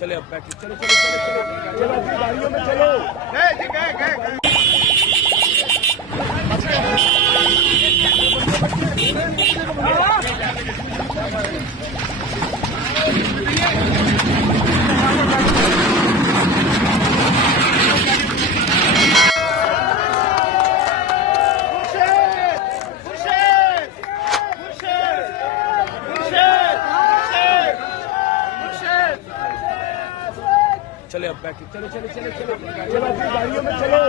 चले अब बैठिए, चलो चलो चलो चलो चलो अपनी गाड़ियों में चलो। चले अब बैठिए, चलो चलो चलो चलो चलो अपनी गाड़ियों में चलो।